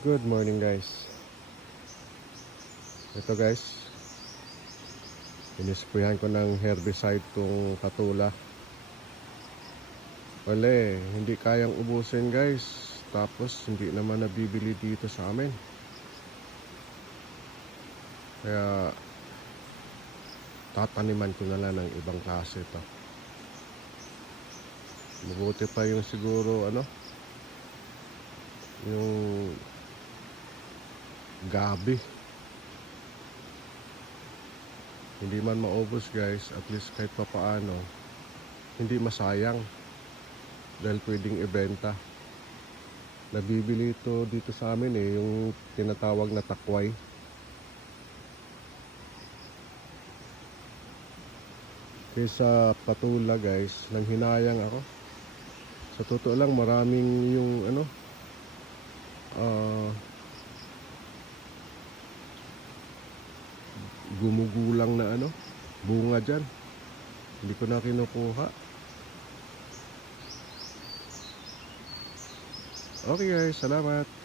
Good morning guys. Ito guys, inisprayan ko ng herbicide tong patula. Wala hindi kayang ubusin guys. Tapos hindi naman nabibili dito sa amin. Kaya tataniman ko na lang ng ibang klase ito. Mabuti pa yung siguro yung gabi. Hindi man maubos guys, at least kahit papaano hindi masayang dahil pwedeng ibenta. Nabibili ito dito sa amin yung tinatawag na takway. Kaysa patula guys, nanghinayang ako. Sa totoo lang maraming yung gumugulang na bunga dyan. Hindi ko na kinukuha. Okay guys, salamat.